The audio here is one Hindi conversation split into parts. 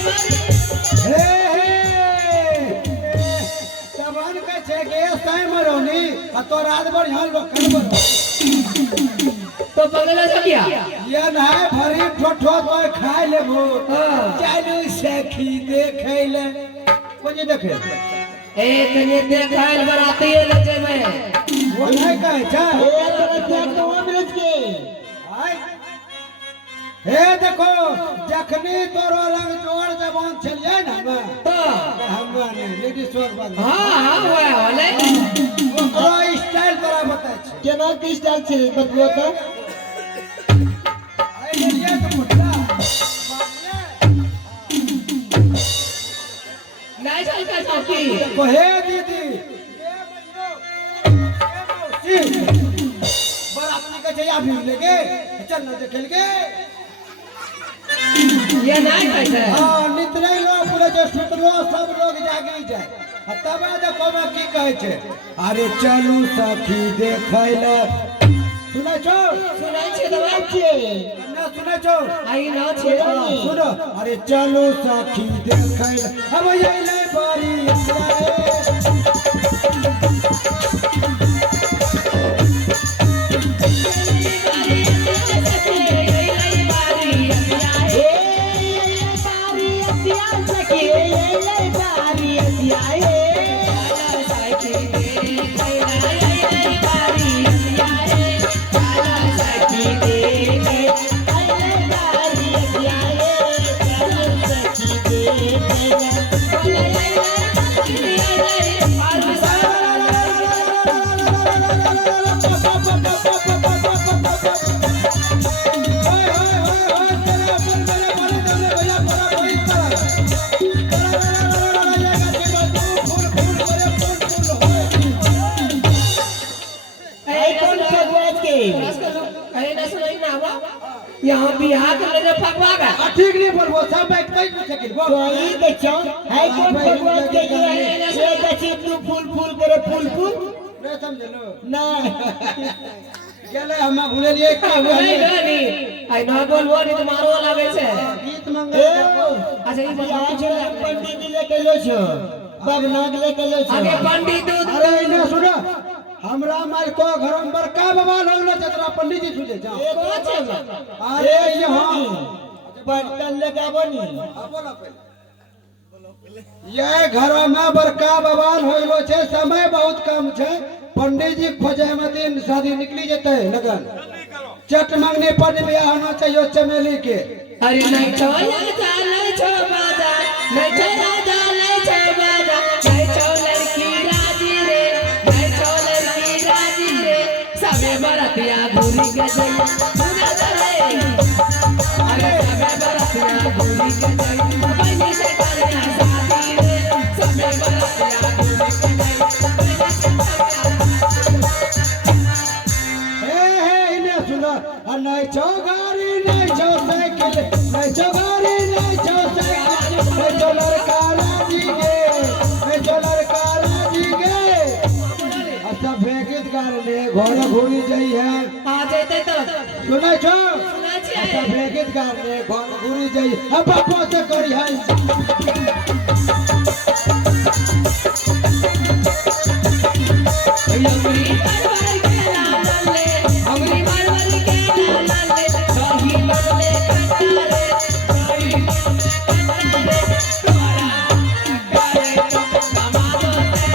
हे तबन के छे के साई मरोनी आ तो रात भर यहाँ लोग कर बरो तो बगला से क्या ये ना भरी ठोठो तो खाई लेबो चालू सखी देखै ले कोनी देखे ए तने देखाइल बराती है लगे में वो नहीं कहे छा ए तोरा क्या तो बेच के आय हे देखो जखनी तोरो रंग जोड़ जबान चलिए ना तो हमने लेडीज स्वर बंद हां वाले ओकरो स्टाइल तोरा बता छे केना के स्टाइल छे बतबो तो आय ये तो मुद्दा नहीं चल का चौकी को हे दीदी ये मजनू बराती का जया भी लेके चल ना देख लेके ये नहीं कैसे हां नितरे लो पूरे जो सुतरो सब लोग जागी जाए तब देखो मैं की कहे छे अरे चलू सखी देखै ले सुनै छो सुनाई छे दवा छे ना सुनै छो आई ना छे सुनो अरे चलू सखी देखै ले अब ये ले बारी यहाँ बिहार के लगे फगवागा ठीक नहीं बोलबो सब बैठ बैठ सकिल बोल वही देखो है कौन भगवान के ये देखी तू फूल फूल करे फूल फूल नहीं समझलो ना गेले हम भूले लिए का हुआ नहीं नहीं आई ना बोलबो नहीं तुम्हारो लागे छे गीत मंगल अच्छा ये आज पंडित जी लेके लो छो बाब नाग लेके लो छो आगे पंडित अरे इने सुनो हमरा मार को घर में बड़का बवाल होलो जतरा पंडित जी सुजे जा अरे यहाँ बर्तन लेके आबो नी ये घर में बड़का बवाल होलो छे समय बहुत कम छे पंडित जी खोजे में दिन शादी निकली जते लगन चट मंगनी पर बियाह होना चाहिए चमेली के अरे नहीं छो राजा नहीं छो बाजा नहीं छो राजा नहीं छो बाजा नहीं छो लड़की राजी रे नहीं छो लड़की राजी रे सबे बरतिया घूरी के जाई पूरा करे अरे सबे बरतिया घूरी के जाई बनी से करे शादी रे सबे बरतिया घूरी के जाई हे इने सुनो नहीं छो गाड़ी नहीं छो साइकिल नहीं छो गाड़ी नहीं छो साइकिल नहीं छो लड़का राजी के नहीं छो लड़का राजी के अच्छा फेंकित गाड़ी घर घूरी जाई है आ जेते तो सुनै छो सुना छे अच्छा फेंकित गाड़ी घर घूरी जाई अब बापो से करी है अंगुरी मारवर के लाल ले अंगुरी मारवर के लाल ले सही लगले कटारे सही लगले कटारे तोरा करे तो कमालो ते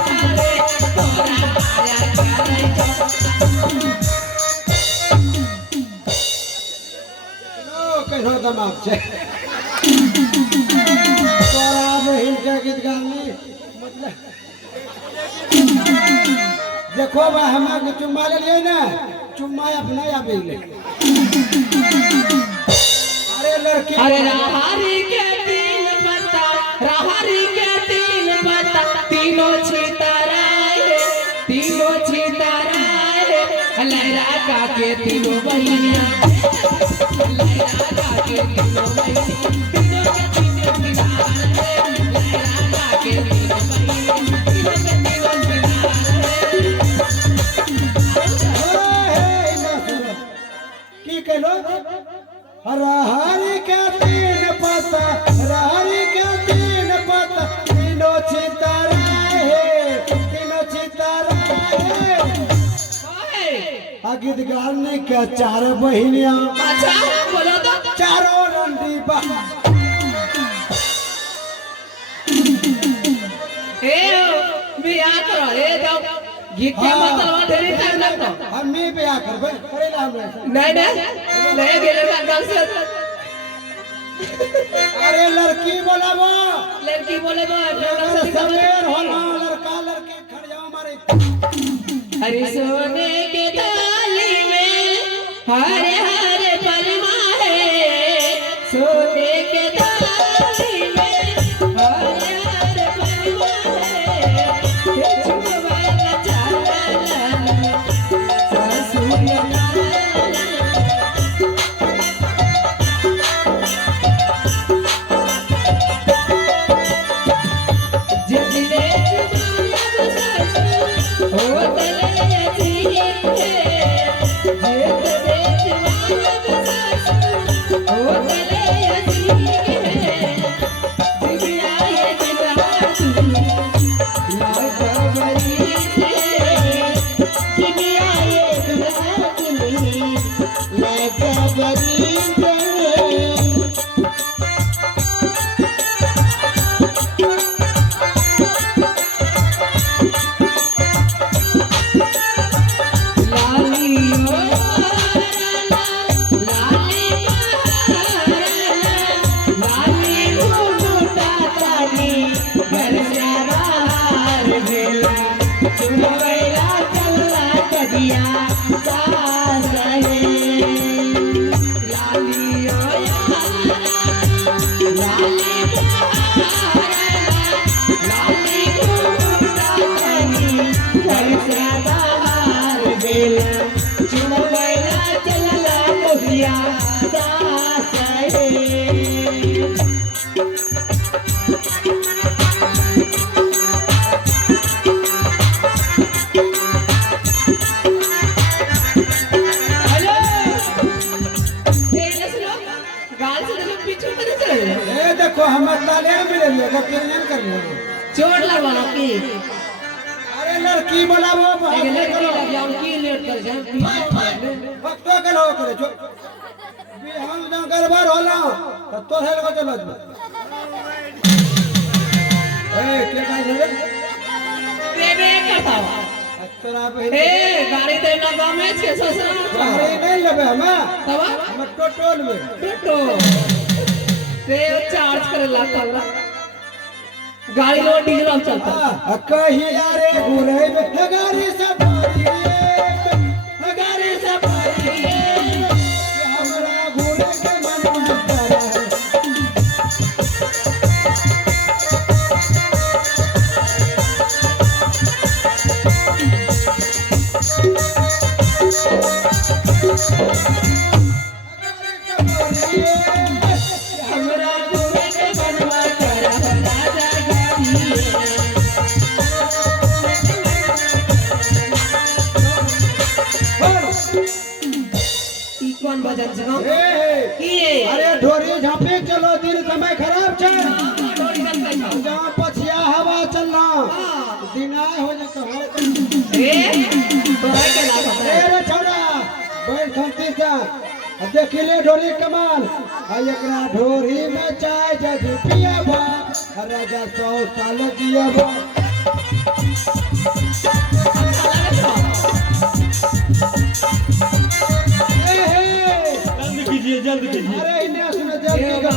कटारे तोरा आया करे तो लो कैसो दिमाग छे तोरा बहिन के गीत गानी मतलब देखो भाई हमारे चुम्मा ले लिए ना चुम्मा अपना या ले अरे लड़की अरे राहरी के तीन पत्ता राहरी के तीन पत्ता तीनों छितराए लहरा का के तीनों बहिनिया लहरा का के तीनों बहिनिया तीनों के तीनों बिहार लहरा का के तीनों बहिनिया तीनों के तीनों बिहार की कहलो राहरी के तीन पत्ता गीत गाने के चार बहिनिया अच्छा बोलो तो चारों रंडी बा ए बियाह करो ए तो गीत के मतलब ढेरी टाइम लगतो हम नहीं ब्याह करबे करे ना हम नहीं गेले बंगाल से अरे लड़की बोलाबो लड़की बोले बा सवेर होला लड़का लड़की खड़ जाओ मारे हरे सोने के थाली में हरे हरे परमा है सोने के थाली में हरे हरे परमा है छुपवा का चाला सासुया जिसने ओ तले जिए ओ तले जिए दिव्या ये दिवातू लागवरी दिव्या ये दुल्हनी लगवरी ए देखो हम ताले मिले लियो कपियन कर लियो चोट लगवाना की अरे लड़की बोलाबो लड़की लग जाओ की लेट कर जाए वक्तो के लो करे जो भी हम ना गड़बड़ होला तो तोरे लगे चलो ए के का रे बेबे करता तोरा बहिन ए गाड़ी दे ना गांव में 600 गाड़ी नहीं लेबे हम तब हम टोटल में टोटो ते चार्ज करे ला तल्ला गाड़ी रो डीजल हम चलता कहीं यारे घुरे में गाड़ी सफारी गाड़ी सफारी हमरा घुरे के मन करता है हमरा घूमे के बनवा कर राजा गाड़ी ई कौन बजन जगह की है अरे ढोरी झापे चलो दिन समय खराब छे थोड़ी देर बैठो जहाँ पछिया हवा चलना दिनाय हो जा कहो ए तोरा के लाभ है रे छोड़ा बैठ शांति से देखिले ढोरी कमाल आ एकरा ढोरी में चाय जदी पियाबा राजा 100 साल जियाबा जल्द कीजिए जल्द कीजिए। अरे इन्हें सुने जल्दी कर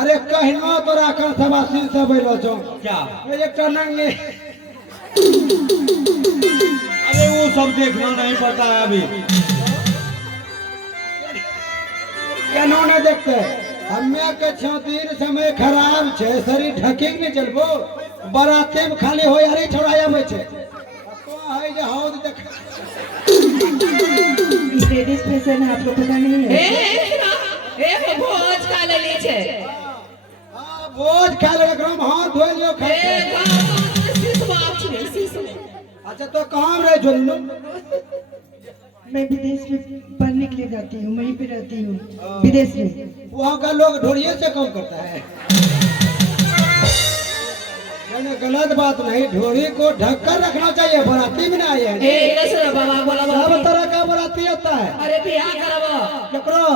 अरे कहना तो राखन सभा सिर से बैलो छो क्या एक टनंगे अरे वो सब देखना नहीं पड़ता है अभी केनो न देखते हम्मे के दिन समय खराब छे शरीर ढके के नहीं चलबो बराते में खाली हो यारी छोड़ाया में छे तो है जे हौद देख लेडीज फैशन है आपको पता नहीं है ए भोज खा ले ली छे हां भोज खा ले एकरो में हाथ धोइ लियो खा ए बाप छे शीश अच्छा तो कहां रह जोली मैं विदेश में पढ़ने के लिए जाती हूँ वहीं पे रहती हूँ विदेश में वहां का लोग ढोरिए से काम करता है यानी गलत बात नहीं, ढोरी को ढक कर रखना चाहिए, बराती में ना आए हैं। ए सुनो बाबा बोला सब बाबा तरह का बराती होता है। अरे बियाह करबो केकरो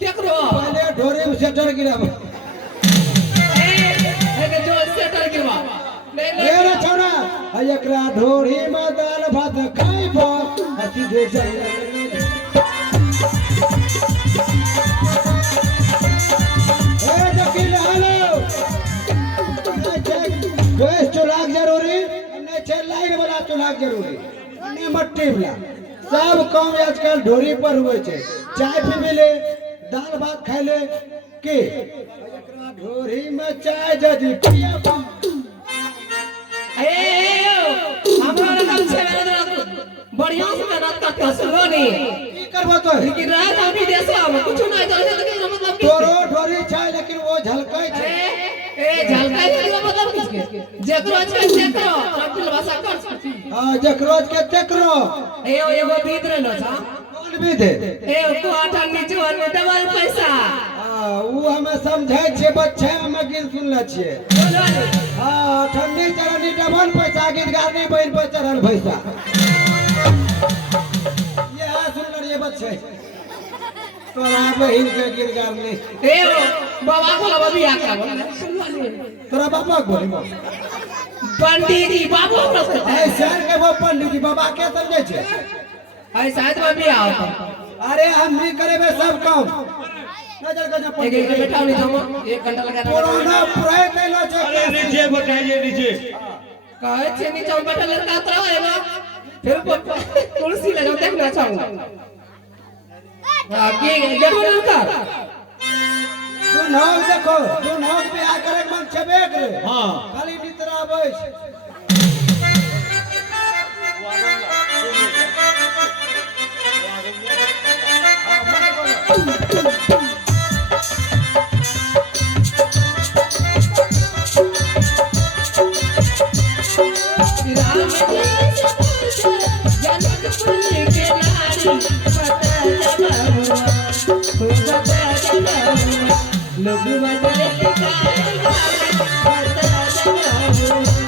केकरो पहले ढोरी में सेटर गिराबो। ए जो सेटर गिरवा ले ले ए रे छोरा, एकरा ढोरी में दाल भात खाइबो, सीधे चल। ए जकील हेलो, गैस चूल्हा जरूरी नहीं छे, लाइन वाला चूल्हा जरूरी नहीं, मट्टी वाला। सब काम आजकल ढोरी पर हुए छे। चाय पी ले, दाल भात खाई ले के एकरा ढोरी में चाय जदी पिया। ए हमरा काम से मेरे बढ़िया से मेहनत करते हो सुनो नी की करबो तो? लेकिन रात हम विदेश में कुछ नहीं तो लेकिन मतलब तोरो ढोरी चाय, लेकिन वो झलकै छे। ए झलकाई के मतलब किसके जेकरो के जेकरो रखल भाषा कर सकती हां जकरो के तेकरो। ए एगो बीत रहलो छ कौन भी दे ए को आठा नीचे और डबल पैसा हां वो हमें समझाय छे, बच्चे हमें गीत सुनले छिए। बोलो नी हां ठंडी चरनी डबल पैसा, गीत गाने बहन पर चढ़ल पैसा। ये सुन लिए बच्चे, तोरा बहन के गीत गाने। ए बाबा को बाबा बियाह करबो सुनो नी तोरा बाबा को बोली पंडित जी बाबू प्रश्न ऐ सर के वो पंडित जी बाबा के समझे छे। ऐ शायद में बियाह होता अरे हम भी करेबे सब काम। नजर का एक एक बैठा नहीं जाओ 1 घंटा लगा कोरोना पुराय कैलो अरे छे। नीचे बैठाइए नीचे। कहे छे नीचे बैठा लड़का तो है ना फिर कुर्सी ले जाओ देखना चाहूंगा आगे देखो लड़का तू नाव देखो, तू नाव पे आ करे मन छबे करे। हाँ खाली नितरा आबै छे।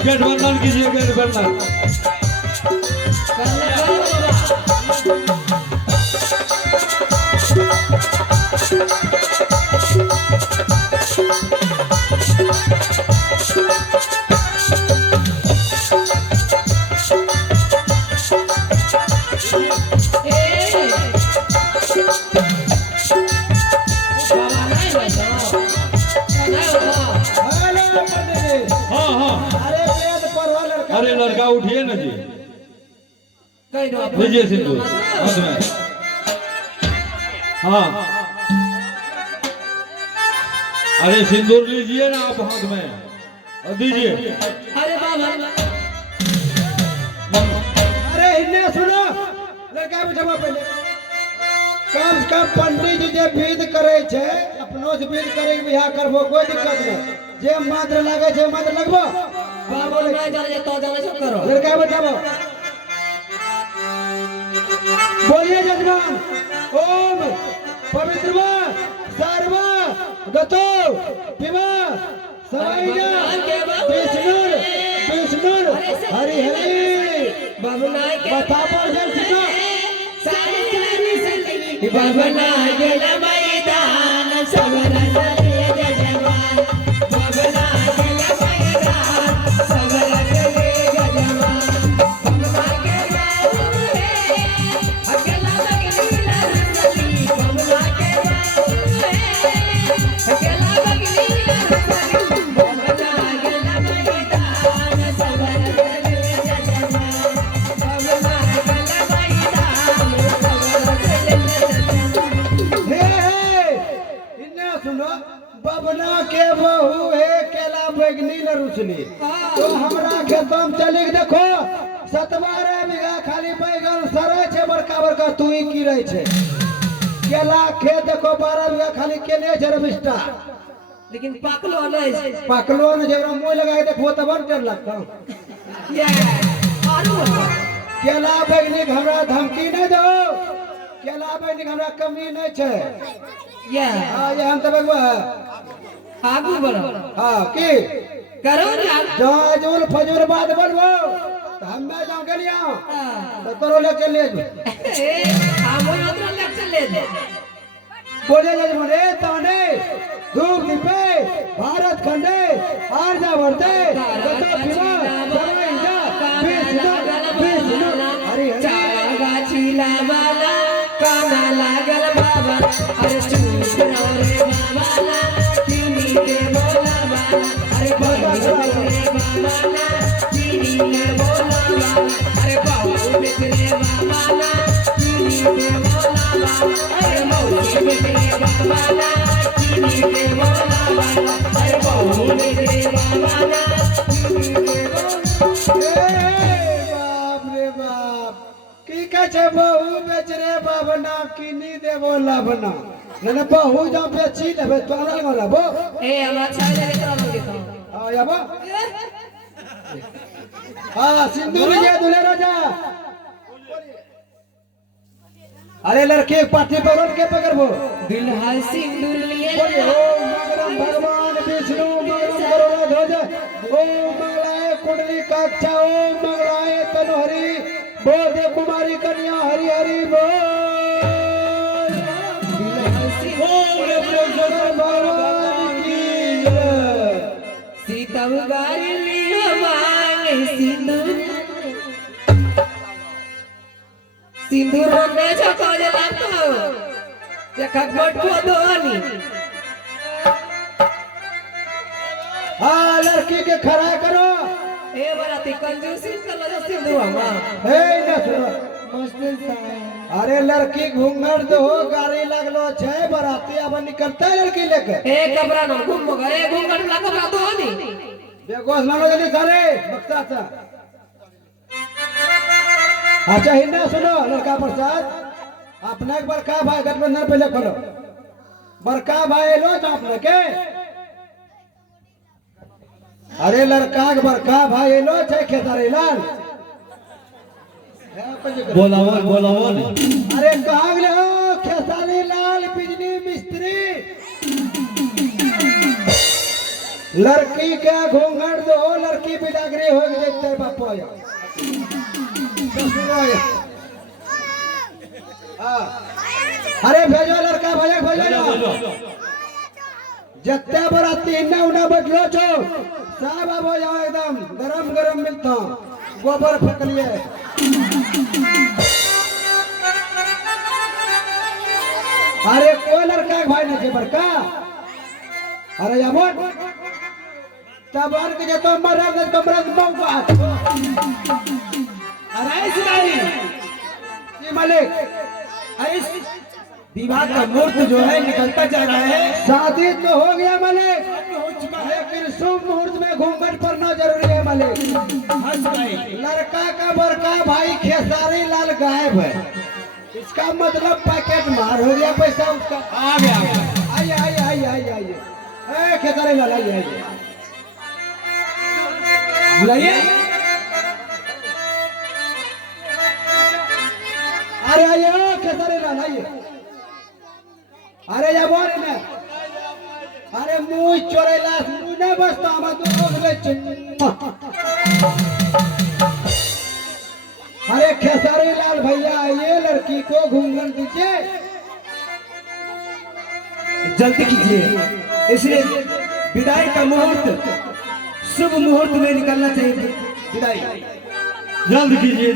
गठबंधन कीजिए, गठबंधन। हेलो पंडित जी। हाँ हाँ अरे वेद पढ़वा लड़का। अरे लड़का उठिए ना जी, कहीं दो लीजिए सिंदूर हाथ में। हाँ अरे सिंदूर लीजिए ना आप हाथ में और दीजिए। अरे बाबा अरे इन्ने सुनो, लड़का बुझवा पहले। कम से कम पंडित जी जे विध करे छे, अपनो से विध करे बियाह करबो, कोई दिक्कत नहीं। जे मंत्र लागे छे मंत्र लगबो। बाबा मैं जाने तो जाने सब करो लड़का बचाबो। बोलिए जजमान, ओम पवित्र वा सर्व गतो पिवा सवैया विष्णुर विष्णुर हरि हरि। बाबुना के बताबो जल सुनो। बाबुना गेल मैदान सबरा चले जजमान बाबुना गेल मैदान सबरा चले जजमान बाबुना के बाबू है अकेला बगलीला रसली बाबुना के बाबू है अकेला बगलीला रसली बाबुना गेल मैदान सबरा चले जजमान बाबुना गेल मैदान सबरा चले इन्ने सुनो, बबना के बहू है केला बैगनी न रुसली। तो हमरा खेतम चली के देखो, 17 बीघा खाली बैगन सरे छे, बड़का बड़का तुई कीड़े छे। केला खेत देखो 12 बीघा खाली केले छे रबिस्टा। लेकिन पाकलो नहीं पकलो न जेरा मुंह लगा के देखो तब डर लगता। ये आलू केला बैगनी के हमरा धमकी नहीं दो, केला बैगनी के हमरा कमी नहीं छे। ये हां ये हम त बगवा आगू बढ़ो हां की करो ना जहाँ जोल फजूल बात बोलबो तो हम मैं जाऊँ के लिया तो तोरो लेके ले जो हम उधर लेक्चर ले दे बोले जजमने ताने धूप दीपे भारत खंडे आर्जा वर्ते गता फिरा समय जा बेसिनो हरी गाछीला वाला काना लागल बाबा अरे चुप रहो रे बाबा चीनी के बोला वाला अरे बाबा रे बाबा चीनी के बोला वाला अरे बाबू बेचरे बाबा चीनी के बोला वाला अरे बाबू बेचरे बाबा चीनी के बोला वाला अरे बाबू बेचरे बाबा चीनी के बाप रे बाप की कहे बहु बेच रे बाबना किनी देबो लाभना न बहु जा बेची लेबे तो अलग वाला बो ए हम अच्छा लगे तो हम देखो आ याबो हां सिंदूर ये दुले राजा अरे लड़के पाठी पकड़ के पकड़बो दुल्हा सिंदूर लिए बोले ओम मंगलम भगवान विष्णु मंगलम करुणा ध्वज ओम मंगलाय कुंडली काक्षा ओम मंगलाय तनहरी बोल दे कुमारी कन्या हरि हरि बोल भगवान की जय सीता गारी लियो मांगे सिंदूर सिंदूर ने छको जे लागतो देखा गोट को दोनी हाँ लड़की के खड़ा करो ए बराती कंजूसी कर लो सिंदूर हवा हे न सुनो अरे लड़की घूंघट दो गाड़ी लगलो छे बराती अब निकलता है लड़की लेके ए कबरा न घूम गए घूंघट ला कबरा दोनी देखो स्नानो जल्दी सारे बक्सा सा अच्छा हिंदा सुनो लड़का प्रसाद अपना एक बड़का भाई गठबंधन पहले खोलो बड़का भाई लो चाप लेके अरे लड़का के बड़का भाई लो छे खेसारी लाल बोलावन अरे कहाँ गए हो खेसारी लाल बिजली मिस्त्री लड़की के घूंघट दो लड़की बिदागरी हो गई देखते बापो अरे भेजो लड़का भेजो जत्ते बराती इन्ना उन्ना बैठलो छो सब अब हो जाओ एकदम गरम गरम मिलता गोबर फेंक लिए अरे कोई लड़का के भाई नहीं छे बड़का अरे यामोन तब के जे तो मरद कमरद मौका अरे सिपाही जी मालिक अरे विवाह का मुहूर्त जो है निकलता जा रहा है शादी तो हो गया मालिक हो चुका है लेकिन शुभ मुहूर्त में घूंघट पड़ना जरूरी है मालिक हाँ सिपाही लड़का का बड़का भाई खेसारी लाल गायब है इसका मतलब पैकेट मार हो गया पैसा उसका आ गया आइए आइए आइए आइए आइए ए खेसारी लाल आइए आइए बुलाइए अरे आइए ओ खेसारी लाल आइए अरे या बोल ने अरे मुंह चोरेला मुंह न बसता हम तो बोले चिन्ना अरे खेसारी लाल भैया ये लड़की को घूंघट दीजिए जल्दी कीजिए इसलिए विदाई का मुहूर्त शुभ मुहूर्त में निकलना चाहिए विदाई जल्द कीजिए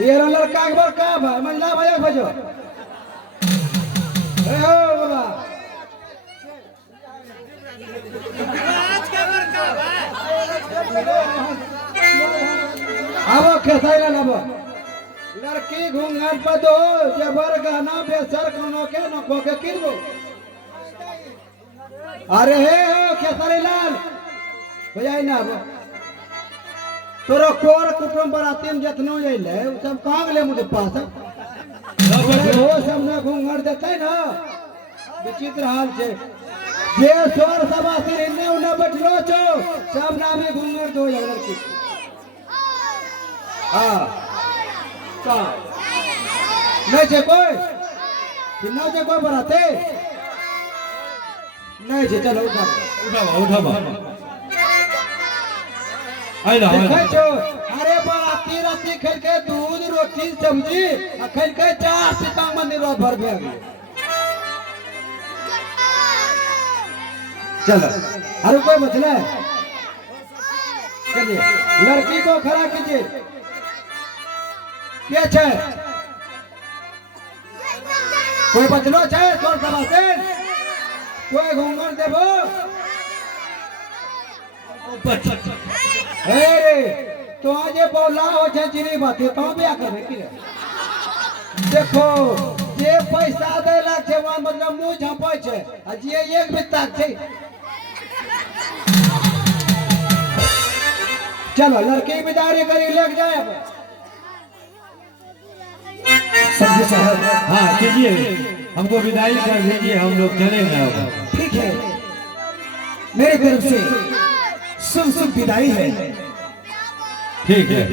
ये लड़का के बड़का भाई महिला भैया भेजो ए हो बाबा आवो खेसारी लाल आवो लड़की घूंघट पर दो जबर गहना बेसर कोनो के नको के किरबो अरे हे हो खेसारी लाल भैया ना आवो तोरो कोर कुटुंब बराती में जतनो अइले उ सब कहां गेले मुझे पास वो सब ना घूंघट देते ना विचित्र हाल छे जे सोर सभा से इन्ने उन्ने बैठलो छो सब नामे घूंघट दो या लड़की हाँ कहाँ नहीं छे कोई किन्ना छे कोई बराते नहीं छे चलो उठा उठा आइला देखै छो अरे बराती राती खेल के दूध रोटी सब्जी आ खेल के चार सीता मंदिर भर भे गए चलो अरे कोई बचला है चलिए लड़की को खड़ा कीजिए क्या छे कोई बचलो छे तोर सवासे कोई घूंघर देबो हे तो आज ये बोला हो छे चिनी बाते तो बिया करे की देखो जे पैसा देला छे वहां मतलब मुंह झापै छे आ जे एक बित्ता छे चलो लड़की बिदारी करी लेके जाए अब समझे साहब? हाँ कीजिए हमको विदाई कर दीजिए हम लोग चलेंगे अब ठीक है, मेरी तरफ से शुभ शुभ विदाई है। ठीक है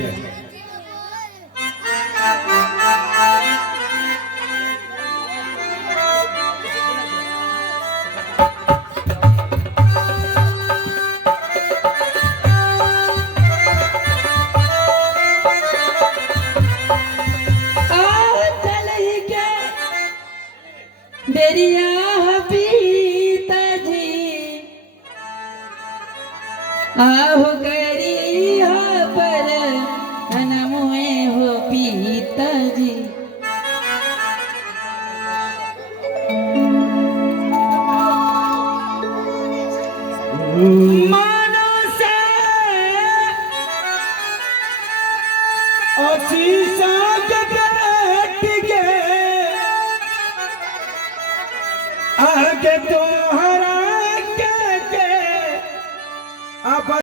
बेरिया पिताजी आहु करी हो पर नमोए हो पिताजी मानो से आशीषा जगत के आगे तो हरा के अब